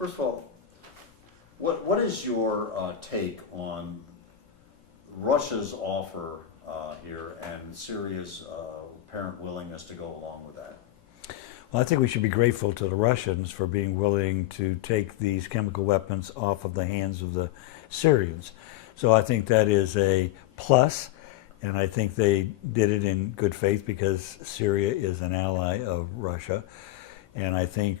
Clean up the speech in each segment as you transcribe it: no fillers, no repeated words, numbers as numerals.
First of all, what is your take on Russia's offer here and Syria's apparent willingness to go along with that? Well, I think we should be grateful to the Russians for being willing to take these chemical weapons off of the hands of the Syrians. So I think that is a plus, and I think they did it in good faith because Syria is an ally of Russia. And I think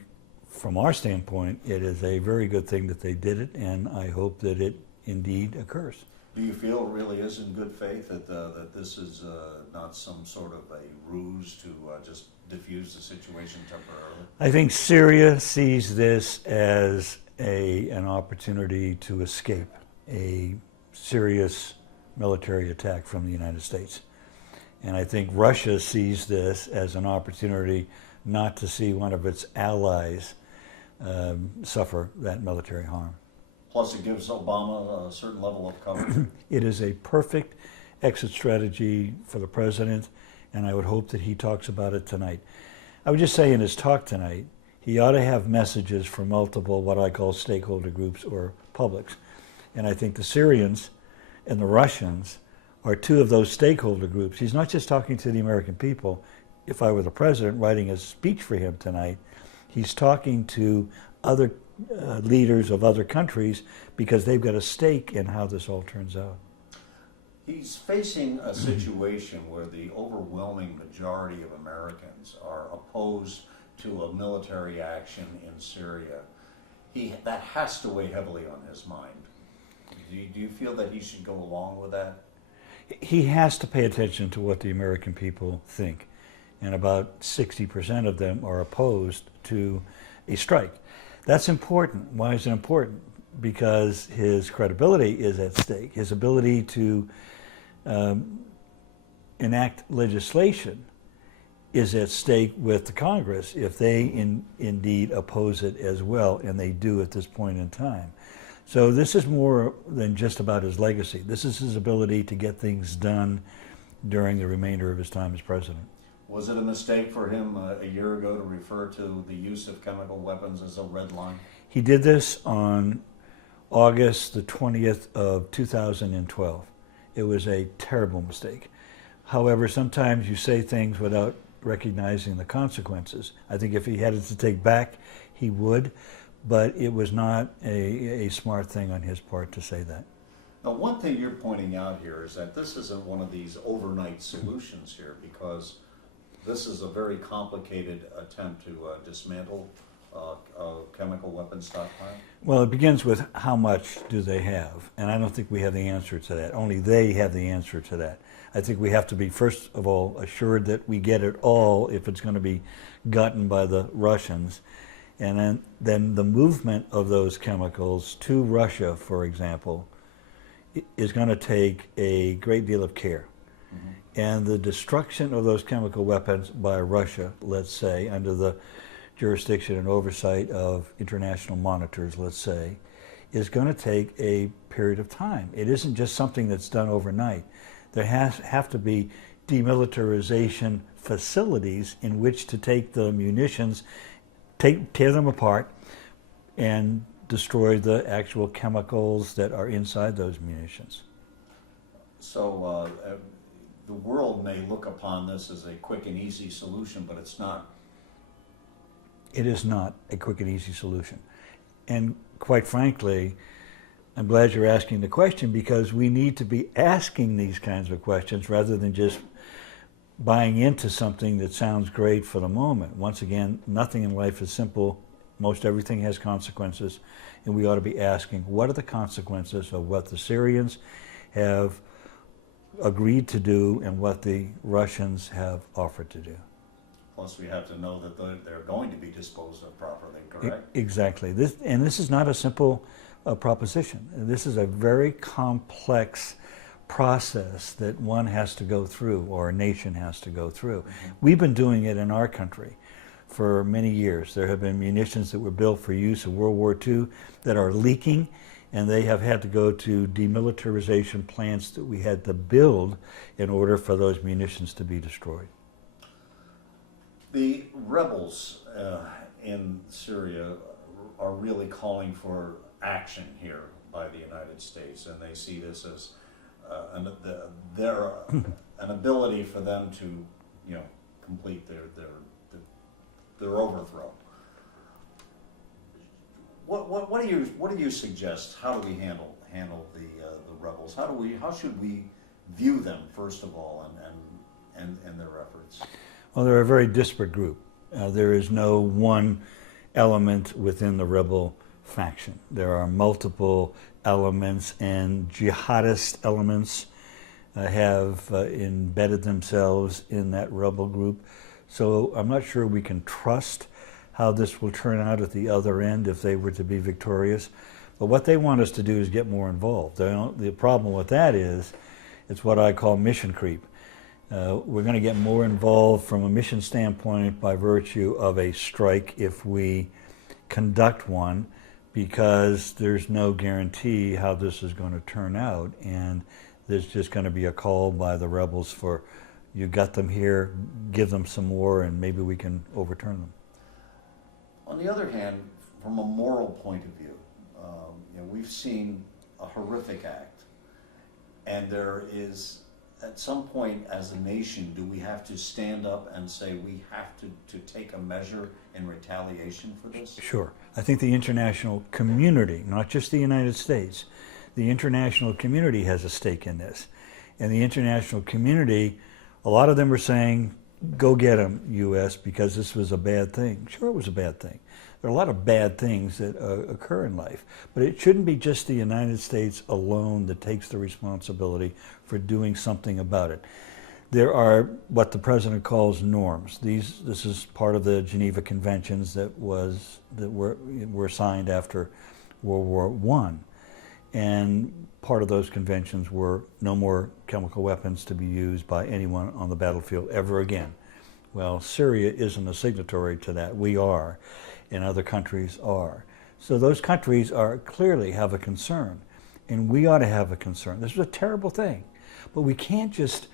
from our standpoint, it is a very good thing that they did it, and I hope that it indeed occurs. Do you feel it really is in good faith that this is not some sort of a ruse to just diffuse the situation temporarily? I think Syria sees this as an opportunity to escape a serious military attack from the United States. And I think Russia sees this as an opportunity not to see one of its allies suffer that military harm. Plus it gives Obama a certain level of cover. It is a perfect exit strategy for the president, and I would hope that he talks about it tonight. I would just say in his talk tonight, he ought to have messages for multiple what I call stakeholder groups or publics. And I think the Syrians and the Russians are two of those stakeholder groups. He's not just talking to the American people. If I were the president writing a speech for him tonight, he's talking to other leaders of other countries because they've got a stake in how this all turns out. He's facing a situation where the overwhelming majority of Americans are opposed to a military action in Syria. That has to weigh heavily on his mind. Do you feel that he should go along with that? He has to pay attention to what the American people think, and about 60% of them are opposed to a strike. That's important. Why is it important? Because his credibility is at stake. His ability to enact legislation is at stake with the Congress if they indeed oppose it as well, and they do at this point in time. So this is more than just about his legacy. This is his ability to get things done during the remainder of his time as president. Was it a mistake for him a year ago to refer to the use of chemical weapons as a red line? He did this on August the 20th of 2012. It was a terrible mistake. However, sometimes you say things without recognizing the consequences. I think if he had it to take back, he would, but it was not a smart thing on his part to say that. Now, one thing you're pointing out here is that this isn't one of these overnight solutions here, because this is a very complicated attempt to dismantle a chemical weapons stockpile. Well, it begins with how much do they have, and I don't think we have the answer to that. Only they have the answer to that. I think we have to be, first of all, assured that we get it all if it's going to be gotten by the Russians. And then the movement of those chemicals to Russia, for example, is going to take a great deal of care. Mm-hmm. And the destruction of those chemical weapons by Russia, let's say, under the jurisdiction and oversight of international monitors, let's say, is going to take a period of time. It isn't just something that's done overnight. There have to be demilitarization facilities in which to take the munitions, tear them apart, and destroy the actual chemicals that are inside those munitions. So the world may look upon this as a quick and easy solution, but it's not. It is not a quick and easy solution. And quite frankly, I'm glad you're asking the question, because we need to be asking these kinds of questions rather than just buying into something that sounds great for the moment. Once again, nothing in life is simple. Most everything has consequences, and we ought to be asking, what are the consequences of what the Syrians have agreed to do and what the Russians have offered to do? Plus, we have to know that they're going to be disposed of properly, correct? Exactly. This is not a simple proposition. This is a very complex process that one has to go through, or a nation has to go through. Mm-hmm. We've been doing it in our country for many years. There have been munitions that were built for use in World War II that are leaking, and they have had to go to demilitarization plants that we had to build in order for those munitions to be destroyed. The rebels in Syria are really calling for action here by the United States, and they see this as an ability for them to, you know, complete their overthrow. What do you suggest? How do we handle the rebels? How should we view them, first of all, and their efforts? Well, they're a very disparate group. There is no one element within the rebel faction. There are multiple elements, and jihadist elements have embedded themselves in that rebel group. So I'm not sure we can trust how this will turn out at the other end if they were to be victorious. But what they want us to do is get more involved. The problem with that is it's what I call mission creep. We're going to get more involved from a mission standpoint by virtue of a strike if we conduct one, because there's no guarantee how this is going to turn out, and there's just going to be a call by the rebels for, you got them here, give them some more, and maybe we can overturn them. On the other hand, from a moral point of view, you know, we've seen a horrific act, and there is, at some point as a nation, do we have to stand up and say we have to take a measure in retaliation for this? Sure. I think the international community, not just the United States, the international community has a stake in this. And the international community, a lot of them are saying, go get them, U.S., because this was a bad thing. Sure, it was a bad thing. There are a lot of bad things that occur in life, but it shouldn't be just the United States alone that takes the responsibility for doing something about it. There are what the president calls norms. This is part of the Geneva Conventions that were signed after World War I, and part of those conventions were no more chemical weapons to be used by anyone on the battlefield ever again. Well, Syria isn't a signatory to that. We are, and other countries are. So those countries are clearly have a concern, and we ought to have a concern. This is a terrible thing, but we can't just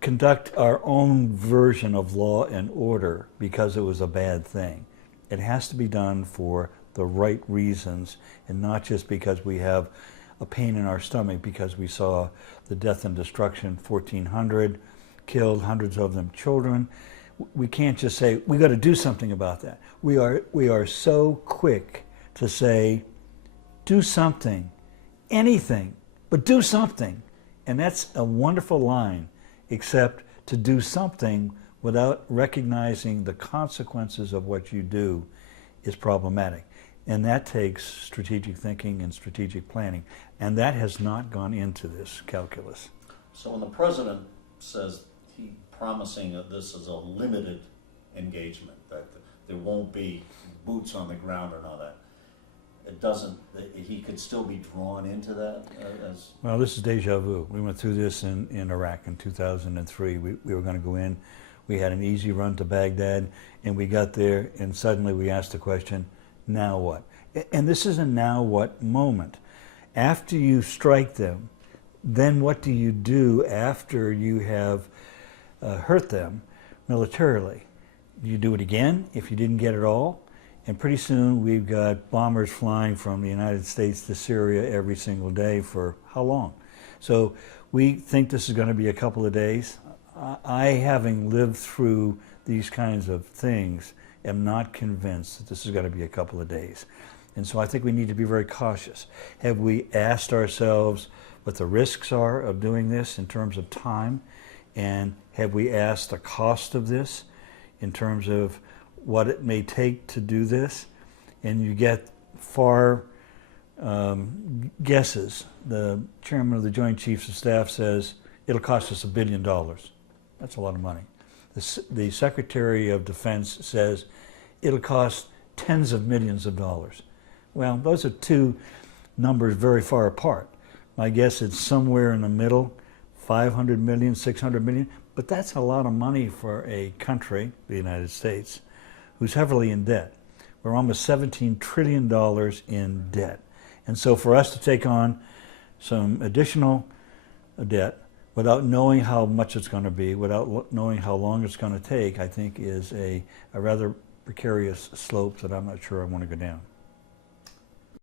conduct our own version of law and order because it was a bad thing. It has to be done for the right reasons, and not just because we have a pain in our stomach because we saw the death and destruction, 1,400 killed, hundreds of them children. We can't just say, we got to do something about that. We are so quick to say, do something, anything, but do something. And that's a wonderful line, except to do something without recognizing the consequences of what you do is problematic. And that takes strategic thinking and strategic planning. And that has not gone into this calculus. So when the president says he promising that this is a limited engagement, that there won't be boots on the ground and all that, it doesn't, he could still be drawn into that? Well, this is deja vu. We went through this in Iraq in 2003. We were going to go in. We had an easy run to Baghdad, and we got there, and suddenly we asked the question, now what? And this is a now what moment. After you strike them, then what do you do after you have hurt them militarily? Do you do it again if you didn't get it all? And pretty soon we've got bombers flying from the United States to Syria every single day for how long? So we think this is going to be a couple of days. I, having lived through these kinds of things, am not convinced that this is going to be a couple of days. And so I think we need to be very cautious. Have we asked ourselves what the risks are of doing this in terms of time? And have we asked the cost of this in terms of what it may take to do this? And you get far guesses. The chairman of the Joint Chiefs of Staff says it'll cost us $1 billion. That's a lot of money. The Secretary of Defense says it'll cost tens of millions of dollars. Well, those are two numbers very far apart. My guess it's somewhere in the middle, 500 million, 600 million, but that's a lot of money for a country, the United States, who's heavily in debt. We're almost $17 trillion in debt. And so for us to take on some additional debt without knowing how much it's going to be, without knowing how long it's going to take, I think is a rather precarious slope that I'm not sure I want to go down.